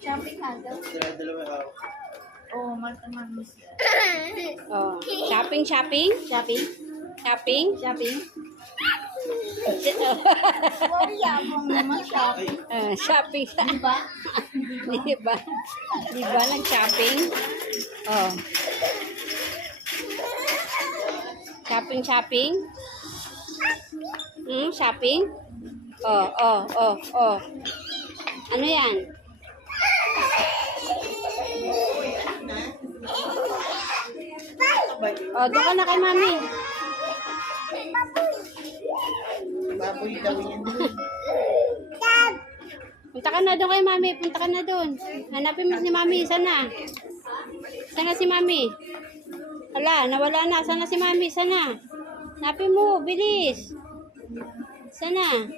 Shopping nga daw. Oo, maltaman mo siya. Oh, shopping, shopping? Shopping? Shopping? Shopping? Wala yabang naman shopping. Shopping. Diba? Diba? Diba nag-shopping? Oh. Shopping, shopping? Shopping? Oh. Ano yan? Oh, doon ka na kay mami. Baboy daw yan. Punta ka na doon kay mami. Punta ka na doon. Hanapin mo si mami. Sana. Sana si mami. Hala, nawala na. Sana si mami. Sana. Hanapin mo. Bilis. Sana.